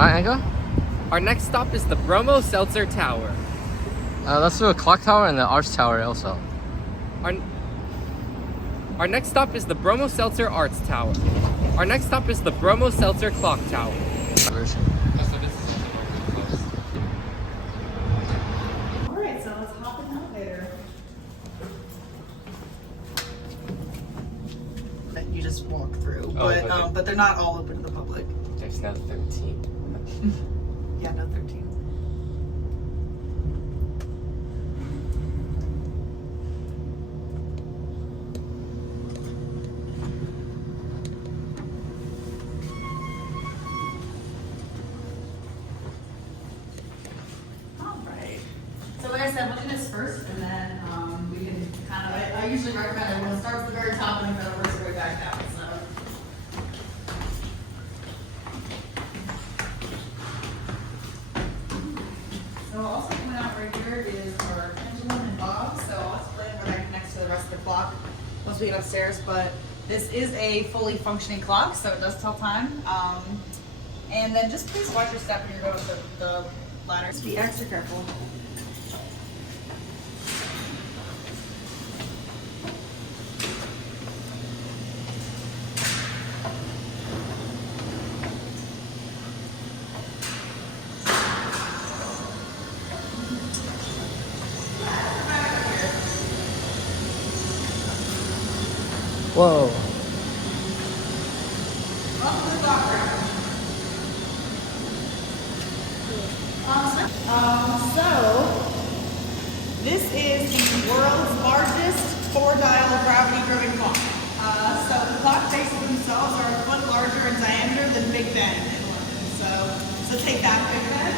Alright, Anko? Our next stop is the Bromo Seltzer Tower. Let's do a clock tower and the arch tower also. Our next stop is the Bromo Seltzer Arts Tower. Our next stop is the Bromo Seltzer Clock Tower. Alright, so let's hop in the elevator. That you just walk through, but they're not all open to the public. There's no 13. Yeah, no 13. So like I said, we'll do this first, and then we can kind of, I usually recommend everyone starts at the very top and then kind of works their way back down, so. So also coming out right here is our pendulum and bob, so I'll explain where that connects to the rest of the clock once we get upstairs, but this is a fully functioning clock, so it does tell time. And then just please watch your step when you're going up the ladder. Just be extra careful. Whoa. So this is the world's largest 4-dial gravity-driven clock. So the clock faces themselves are a foot larger in diameter than Big Ben in London. So take that, Big Ben.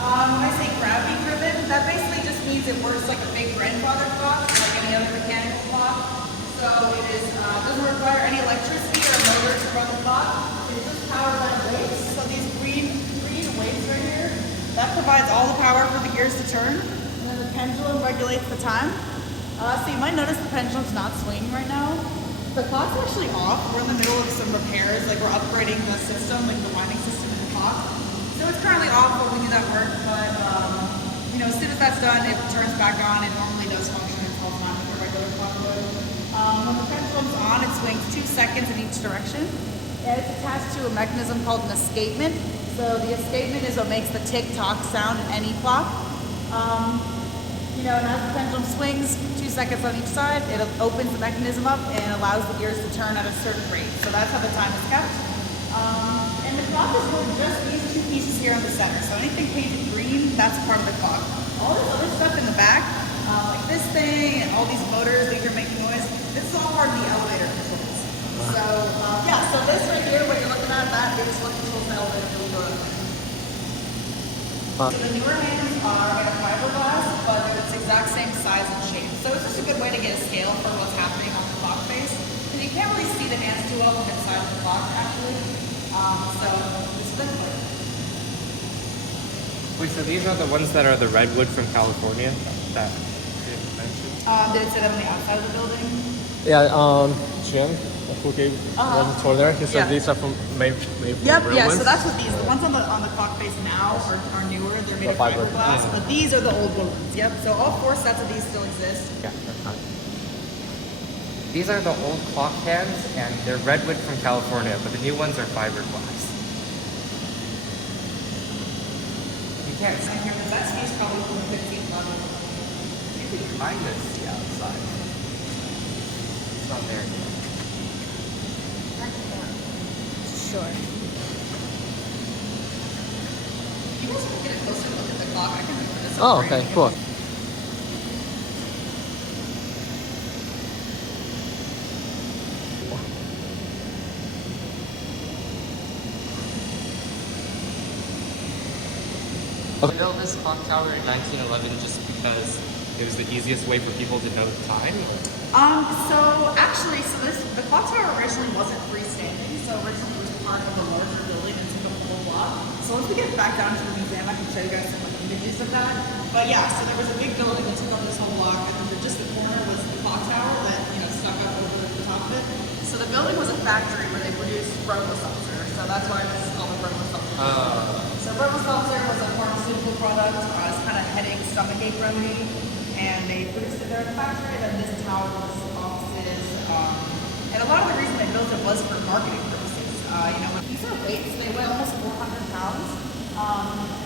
When I say gravity-driven, that basically just means it works like a big grandfather clock, like any other mechanical clock. So it is doesn't require any electricity or motor to run the clock. It's just powered by weights. So these green weights right here, that provides all the power for the gears to turn. And then the pendulum regulates the time. So you might notice the pendulum's not swinging right now. The clock's actually off. We're in the middle of some repairs, like we're upgrading the system, like the winding system in the clock. So it's currently off while we do that work, but as soon as that's done, it turns back on. It normally does function in 12 time like a regular clock would. When the pendulum's on, it swings 2 seconds in each direction. And it's attached to a mechanism called an escapement. So the escapement is what makes the tick-tock sound in any clock. And as the pendulum swings 2 seconds on each side, it opens the mechanism up and allows the gears to turn at a certain rate. So that's how the time is kept. And the clock is really just these 2 pieces here in the center. So anything painted green, that's part of the clock. All this other stuff in the back, like this thing and all these motors that you're making noise, this is all part of the elevator controls. So so this right here, what you're looking at, that is what controls the elevator when you go up. So the newer hands are made of fiberglass, but they're the exact same size and shape. So it's just a good way to get a scale for what's happening on the clock face. Because you can't really see the hands too well from inside the clock, actually. So this is the clear. Wait, so these are the ones that are the redwood from California that you mentioned? Did it say that on the outside of the building? Yeah, Jim, who gave was a tour there, he said these are made from real ones. So that's what the ones on the clock face now are newer. They're made of fiberglass, but these are the older ones. Yep. So all 4 sets of these still exist. Yeah, that's fine. These are the old clock hands, and they're redwood from California, but the new ones are fiberglass. You can't see here because that space probably from the 15th level. You can kind of see outside. It's not there yet. Sure. You guys want to get a closer look at the clock? I can put this up. Oh, okay, cool. We built this clock tower in 1911 just because it was the easiest way for people to know the time. The clock tower originally wasn't freestanding. So originally it was part of a larger building and took up the whole block. So once we get back down to the museum, I can show you guys some images of that. But yeah, so there was a big building that took up this whole block, and then just the corner was the clock tower that stuck up over the top of it. So the building was a factory where they produced Bromo Seltzer. So that's why this is called the Bromo Seltzer. gravity, and they produced it there in the factory. And then this tower was offices, and a lot of the reason they built it was for marketing purposes. These are weights. They weigh almost 400 pounds.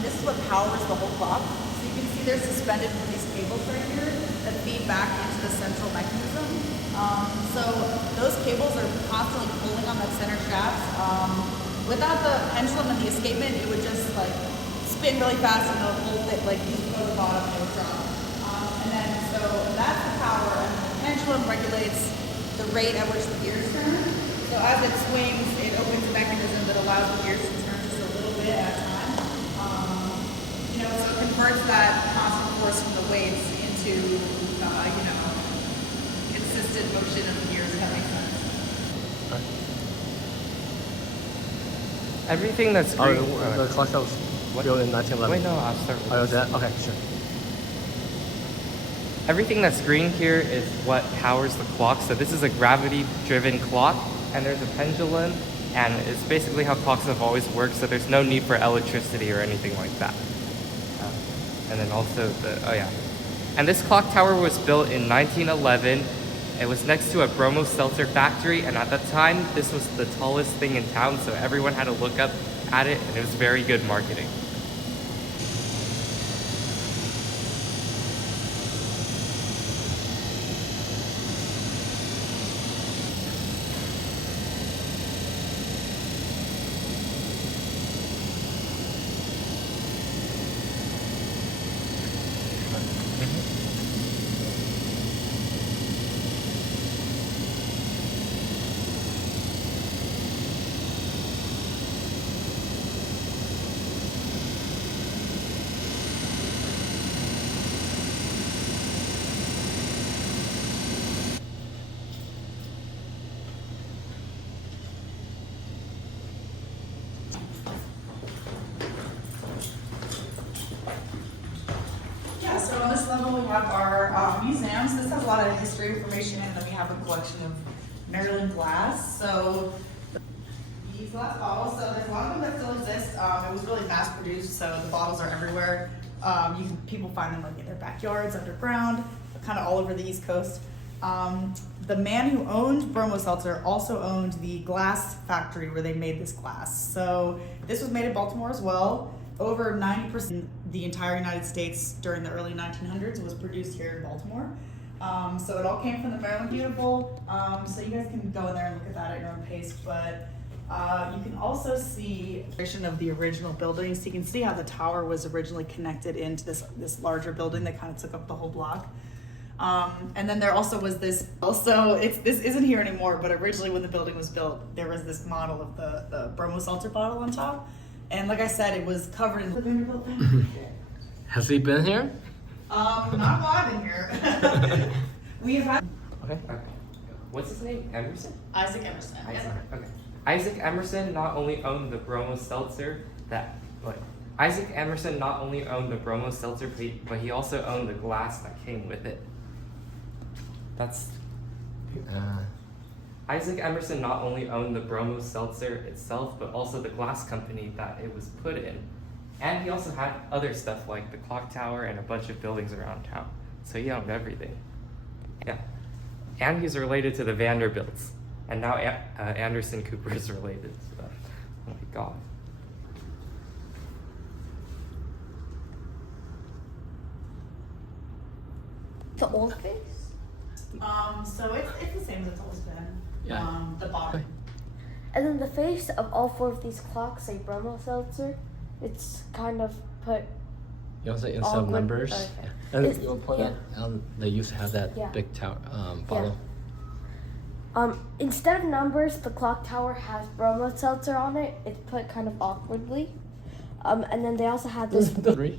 This is what powers the whole clock. So you can see they're suspended from these cables right here that feed back into the central mechanism. So those cables are constantly pulling on that center shaft. Without the pendulum and the escapement, it would just like spin really fast and the whole thing, like these would go to the bottom and it would drop. And then so that's the power, and the pendulum regulates the rate at which the gears turn. So as it swings, it opens a mechanism that allows the gears to turn just a little bit at a time. So it converts that constant force from the weights into, consistent motion of the gears, if that makes sense. Everything that's green. The clock that was built in 1911. Wait, no, I'll start with Oh, was that? Okay, sure. Everything that's green here is what powers the clock. So this is a gravity-driven clock, and there's a pendulum, and it's basically how clocks have always worked. So there's no need for electricity or anything like that. And then also and this clock tower was built in 1911. It was next to a Bromo Seltzer factory, and at that time, this was the tallest thing in town, so everyone had to look up at it, and it was very good marketing. Yeah, so on this level we have our museums. This has a lot of history information, and then we have a collection of Maryland glass. So these glass bottles, so there's a lot of them that still exist. It was really mass produced, so the bottles are everywhere. People find them like in their backyards, underground, kind of all over the East Coast. The man who owned Bromo Seltzer also owned the glass factory where they made this glass. So this was made in Baltimore as well. Over 90% of the entire United States during the early 1900s was produced here in Baltimore. So it all came from the Maryland Beautiful. So you guys can go in there and look at that at your own pace. But you can also see of the original building. So you can see how the tower was originally connected into this larger building that kind of took up the whole block. And then there also was this, this isn't here anymore, but originally when the building was built, there was this model of the Bromo Seltzer bottle on top. And like I said, it was covered in the Vanderbilt thing. Has he been here? Not while I've been here. We've had Okay. What's his name? Emerson? Isaac Emerson. Okay. Isaac Emerson not only owned the Bromo Seltzer, Isaac Emerson not only owned the Bromo Seltzer, but he also owned the glass that came with it. Isaac Emerson not only owned the Bromo Seltzer itself, but also the glass company that it was put in. And he also had other stuff like the clock tower and a bunch of buildings around town. So he owned everything. Yeah. And he's related to the Vanderbilts. And now Anderson Cooper is related. So, oh my God. The old face? So it's the same as it's always been. Yeah. The bottom. And then the face of all four of these clocks say Bromo Seltzer. It's kind of put. You also instead all of good- numbers. okay. Yeah. And It's- you'll point yeah. out, they used to have that Yeah. big tower bottle. Instead of numbers, the clock tower has Bromo Seltzer on it. It's put kind of awkwardly. And then they also have this. Three.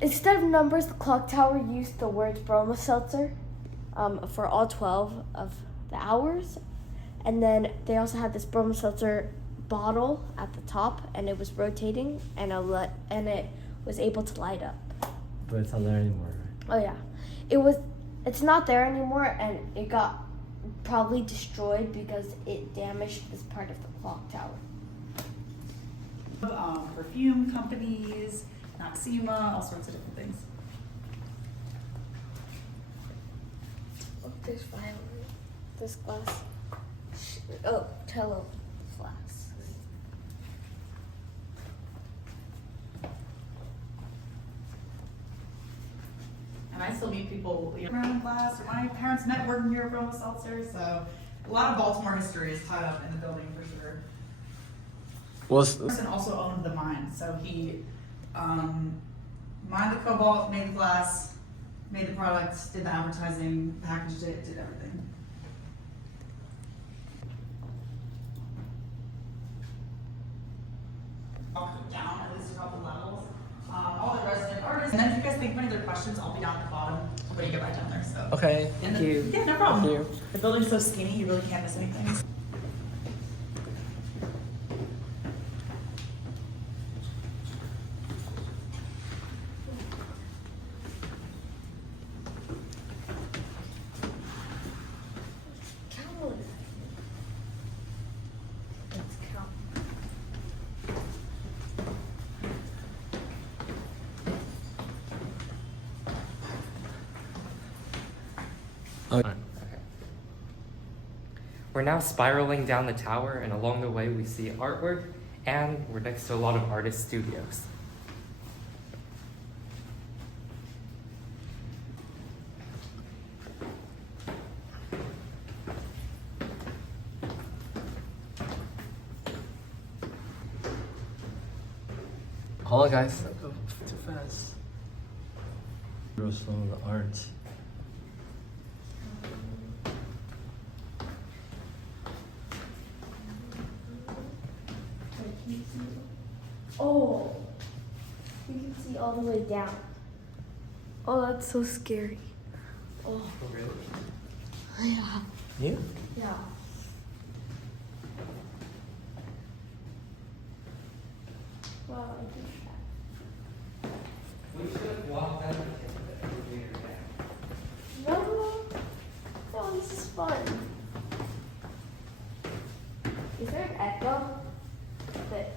Instead of numbers, the clock tower used the words Bromo Seltzer for all 12 of the hours. And then they also had this Bromo Seltzer bottle at the top, and it was rotating, and it was able to light up. But it's not there anymore. Oh yeah, it's not there anymore, and it got probably destroyed because it damaged this part of the clock tower. Perfume companies, Noxema, all sorts of different things. There's fire. This glass. Oh, cello flask. And I still meet people around in class, or my parents met working here at Bromo Seltzer, so a lot of Baltimore history is tied up in the building for sure. Was This person also owned the mine, so he mined the cobalt, made the glass, made the products, did the advertising, packaged it, did everything. Down at least a couple levels. All the resident artists. And then if you guys think of any other questions, I'll be down at the bottom when you get right down there. So. okay. Thank you. Yeah, no problem. Thank you. The building's so skinny, you really can't miss anything. Count. Let's count. Okay. We're now spiraling down the tower, and along the way we see artwork, and we're next to a lot of artist studios. Hold on, guys. Don't go too fast. Jerusalem art. Oh, you can see all the way down. Oh, that's so scary. Oh, Really? yeah, You? yeah. Wow, I did that. We should have walked down the No, no, this is fun. Is there an echo? That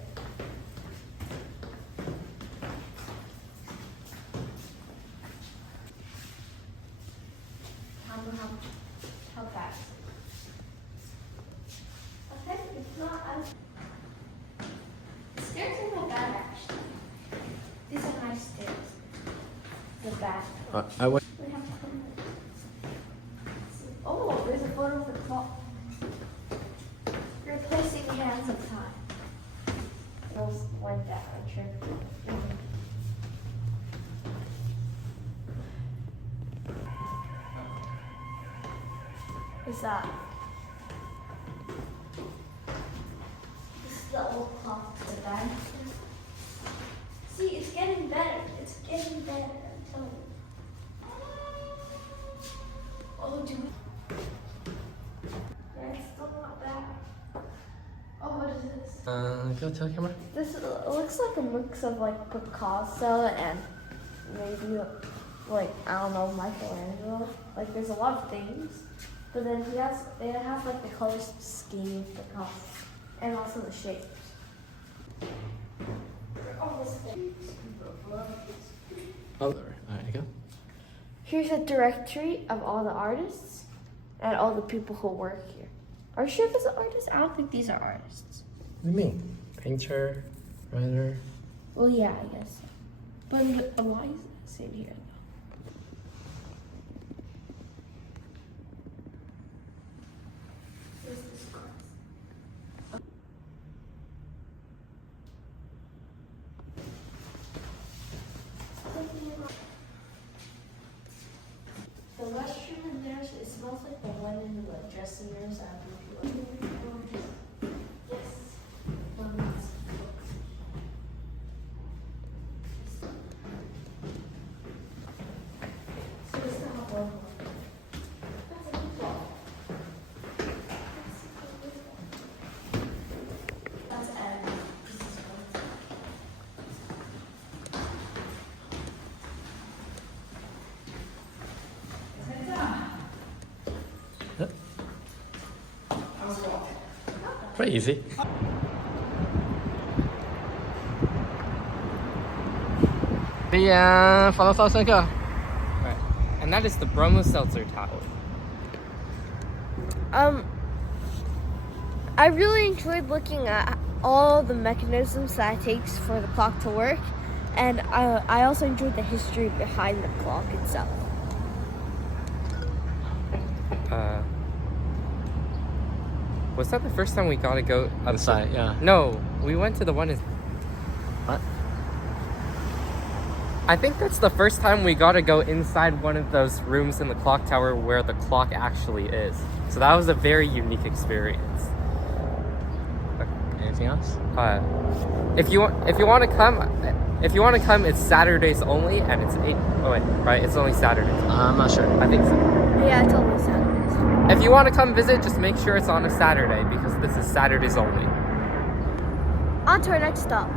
how fast? Okay, it's not as stairs are not bad actually. These are nice stairs. The back. I went. We have to come. Oh, there's a photo of the clock. You're placing the hands of time. Goes like that, I'm sure. What's that? This is the old clock to the back. See, it's getting better. It's getting better, I'm telling you. Oh, do we? Yeah, it's still not bad. Oh, what is this? Go to the camera. This looks like a mix of like Picasso and maybe like, I don't know, Michelangelo. Like there's a lot of things, but then they have like the color scheme of Picasso and also the shapes. All this thing. Oh, there. Alright, you go. Here's a directory of all the artists and all the people who work here. Are you sure this is artists? I don't think these are artists. What do you mean? Painter, writer. Well, yeah, I guess. But why is it sitting here? Where's this glass? The restroom in there, it smells like the one in the dressing rooms that have people. Yes. So it's not a one. That's a good one. That's Ed. This is one. I was walking. Pretty easy. Right. And that is the Bromo Seltzer Tower. I really enjoyed looking at all the mechanisms that it takes for the clock to work, and I also enjoyed the history behind the clock itself. Was that the first time we got to go Inside, yeah. No, we went to the one in... What? I think that's the first time we got to go inside one of those rooms in the clock tower where the clock actually is. So that was a very unique experience. Anything else? If you want to come, it's Saturdays only, and it's 8. Oh wait, right? It's only Saturdays. I'm not sure. I think so. Yeah, it's always Saturdays. If you want to come visit, just make sure it's on a Saturday because this is Saturdays only. On to our next stop.